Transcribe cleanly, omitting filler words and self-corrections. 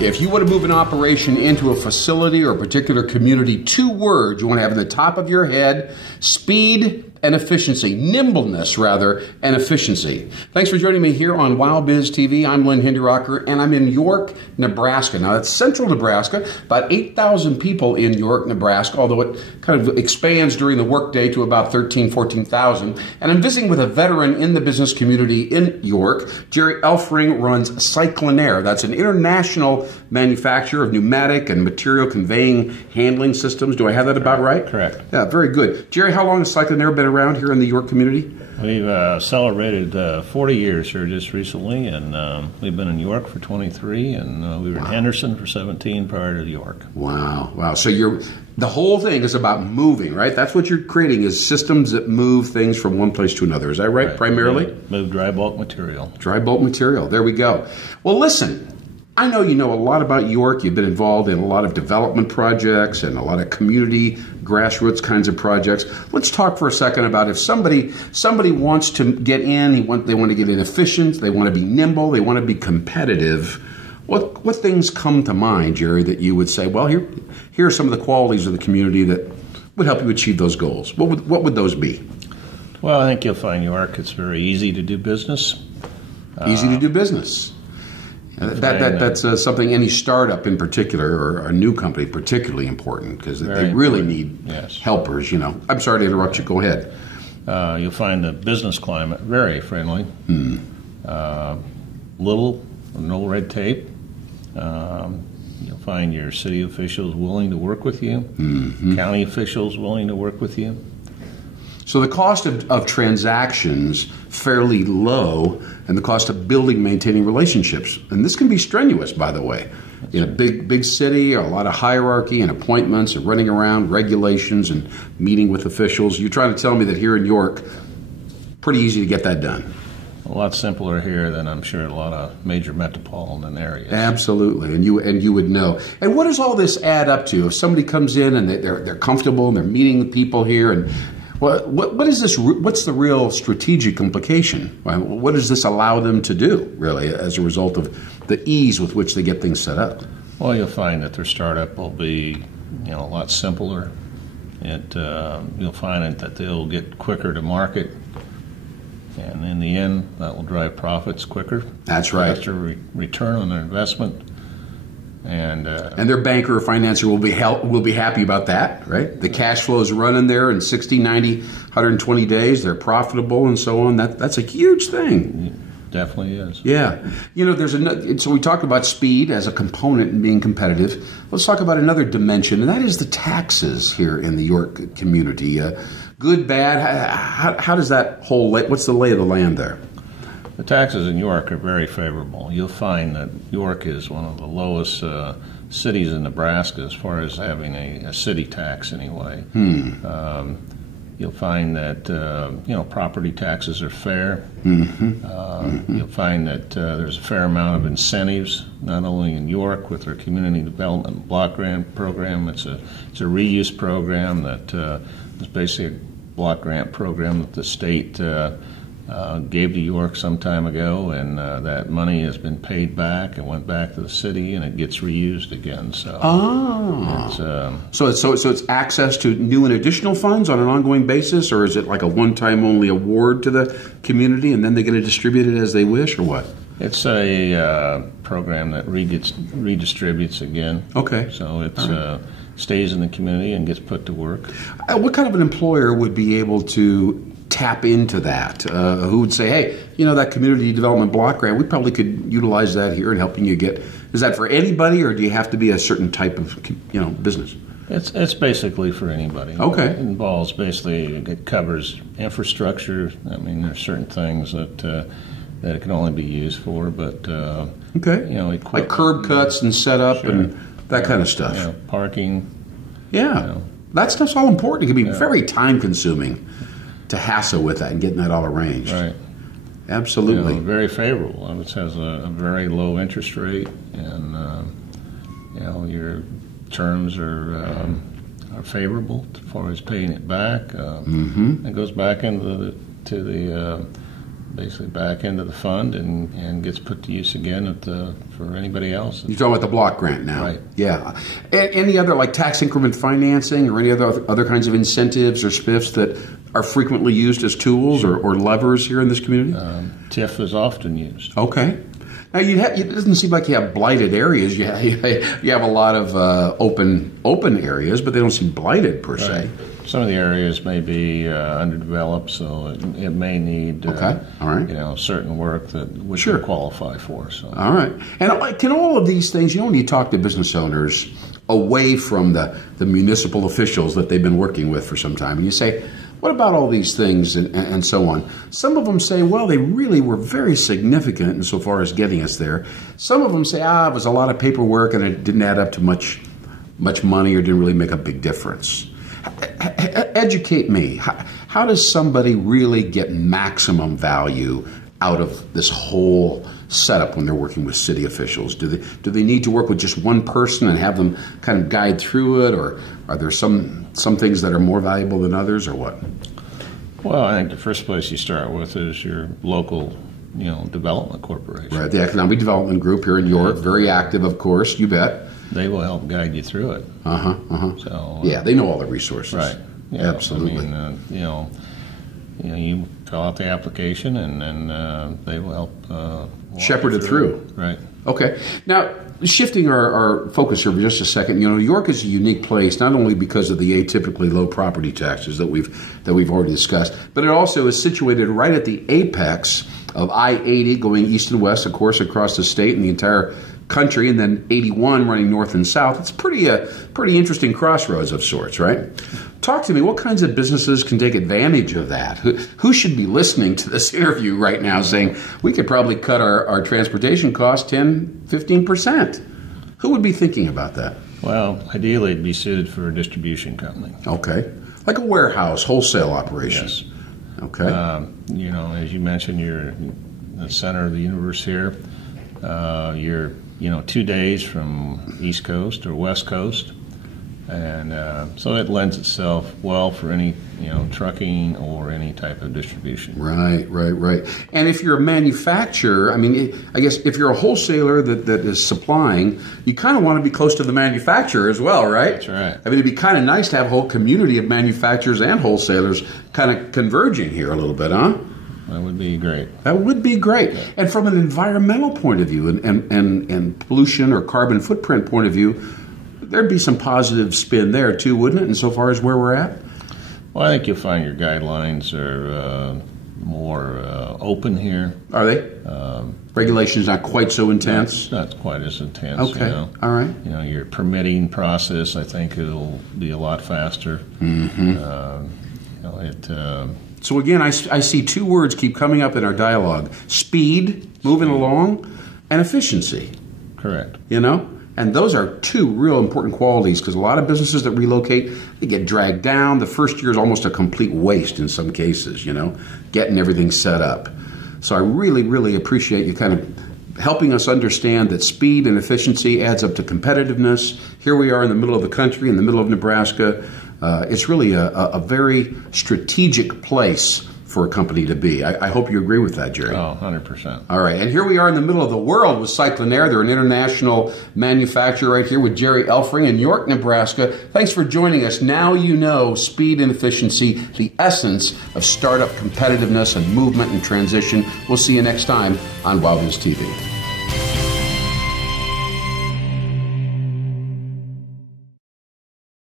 If you want to move an operation into a facility or a particular community, 2 words you want to have in the top of your head: speed and efficiency. Nimbleness, rather, and efficiency. Thanks for joining me here on WowBiz TV. I'm Len Hinderocker, and I'm in York, Nebraska. Now, that's central Nebraska, about 8,000 people in York, Nebraska, although it kind of expands during the workday to about 14,000. And I'm visiting with a veteran in the business community in York. Jerry Elfring runs Cyclonaire. That's an international manufacturer of pneumatic and material conveying handling systems. Do I have that about right? Correct. Yeah, very good. Jerry, how long has Cyclonaire been around here in the York community? We've celebrated 40 years here just recently, and we've been in York for 23, and we were in Henderson for 17 prior to York. Wow. So the whole thing is about moving, right? That's what you're creating, is systems that move things from one place to another. Is that right, primarily? Move dry bulk material. Dry bulk material. There we go. Well, listen, I know you know a lot about York. You've been involved in a lot of development projects and a lot of community grassroots kinds of projects. Let's talk for a second about if somebody wants to get in, they want to get in efficient, they want to be nimble, they want to be competitive. What things come to mind, Jerry, that you would say, well, here are some of the qualities of the community that would help you achieve those goals? What would those be? Well, I think you'll find York, it's very easy to do business. Easy to do business. That's something any startup in particular, or a new company, particularly important, because they really need helpers. I'm sorry to interrupt you. Go ahead. You'll find the business climate very friendly. Little or no red tape. You'll find your city officials willing to work with you. County officials willing to work with you. So the cost of transactions fairly low, and the cost of building, maintaining relationships. And this can be strenuous, by the way. In a big city, a lot of hierarchy and appointments and running around, regulations and meeting with officials. You're trying to tell me that here in York, pretty easy to get that done. A lot simpler here than I'm sure a lot of major metropolitan areas. Absolutely, and you would know. And what does all this add up to? If somebody comes in and they're comfortable and they're meeting the people here, and what is this? What's the real strategic implication? What does this allow them to do, really, as a result of the ease with which they get things set up? Well, you'll find that their startup will be, a lot simpler. You'll find that they'll get quicker to market, and in the end, that will drive profits quicker. That's right. Faster return on their investment. And their banker or financier will be happy about that, right? The cash flow is running there in 60, 90, 120 days. They're profitable and so on. That's a huge thing. It definitely is. Yeah. So we talked about speed as a component in being competitive. Let's talk about another dimension, and that is the taxes here in the York community. Good, bad, how does that what's the lay of the land there? The taxes in York are very favorable. You'll find that York is one of the lowest cities in Nebraska as far as having a city tax anyway. You'll find that property taxes are fair. You'll find that there's a fair amount of incentives, not only in York with our community development block grant program. It's a reuse program that is basically a block grant program that the state gave to York some time ago, and that money has been paid back and went back to the city, and it gets reused again. So, so it's access to new and additional funds on an ongoing basis, or is it like a one-time only award to the community, and then they get to distribute it as they wish, or what? It's a program that redistributes again. Okay. So it stays in the community and gets put to work. What kind of an employer would be able to tap into that? Who would say, hey, that community development block grant, we probably could utilize that here in helping you get. Is that for anybody, or do you have to be a certain type of business? It's basically for anybody. Okay. It involves it covers infrastructure. I mean, there's certain things that it can only be used for, but like curb cuts and setup and that kind of stuff. Parking. Yeah, that stuff's all important. It can be very time consuming to hassle with that and getting that all arranged. Right. Absolutely. Very favorable. It has a very low interest rate, and your terms are favorable as far as paying it back. It goes back into the basically back into the fund and gets put to use again for anybody else. You're talking about the block grant now, right? Yeah. Any other like tax increment financing or any other kinds of incentives or spiffs that are frequently used as tools or levers here in this community? TIF is often used. Okay. Now it doesn't seem like you have blighted areas. You have a lot of open areas, but they don't seem blighted per se. Some of the areas may be underdeveloped, so it may need all right. Certain work that would qualify for. So. All right. And can all of these things, when you talk to business owners away from the municipal officials that they've been working with for some time, and you say, what about all these things and so on? Some of them say, well, they really were very significant insofar as getting us there. Some of them say, it was a lot of paperwork and it didn't add up to much money or didn't really make a big difference. Educate me. How does somebody really get maximum value out of this whole setup when they're working with city officials? Do they need to work with just one person and have them kind of guide through it, or are there some things that are more valuable than others, or what? Well, I think the first place you start with is your local, development corporation. Right, the Economic Development Group here in York, very active, of course, you bet. They will help guide you through it. So they know all the resources. Right. Yeah, absolutely. I mean, you fill out the application, and then they will help shepherd it through. Right. Okay. Now, shifting our focus here for just a second, York is a unique place not only because of the atypically low property taxes that we've already discussed, but it also is situated right at the apex of I-80 going east and west, of course, across the state and the entire country, and then 81 running north and south. It's pretty interesting crossroads of sorts, right? Talk to me. What kinds of businesses can take advantage of that? Who should be listening to this interview right now saying, we could probably cut our transportation costs 10, 15%? Who would be thinking about that? Well, ideally it'd be suited for a distribution company. Okay. Like a warehouse, wholesale operation. Yes. Okay. As you mentioned, you're in the center of the universe here. You're 2 days from East Coast or West Coast, and so it lends itself well for any trucking or any type of distribution. Right. And if you're a manufacturer, I guess if you're a wholesaler that is supplying, you kind of want to be close to the manufacturer as well, right? That's right. It'd be kind of nice to have a whole community of manufacturers and wholesalers kind of converging here a little bit, huh? That would be great. That would be great. Yeah. And from an environmental point of view and pollution or carbon footprint point of view, there'd be some positive spin there too, wouldn't it, insofar as where we're at? Well, I think you'll find your guidelines are more open here. Are they? Regulations not quite so intense? Not quite as intense. Okay. All right. Your permitting process, I think it'll be a lot faster. Mm-hmm. So again, I see two words keep coming up in our dialogue: speed, moving along, and efficiency. Correct. And those are two real important qualities, because a lot of businesses that relocate, they get dragged down. The first year is almost a complete waste in some cases, getting everything set up. So I really, really appreciate you kind of helping us understand that speed and efficiency adds up to competitiveness. Here we are in the middle of the country, in the middle of Nebraska. It's really a very strategic place for a company to be. I hope you agree with that, Jerry. Oh, 100%. All right, and here we are in the middle of the world with Cyclonaire. They're an international manufacturer right here with Jerry Elfring in York, Nebraska. Thanks for joining us. Now you know speed and efficiency, the essence of startup competitiveness and movement and transition. We'll see you next time on WowBiz TV.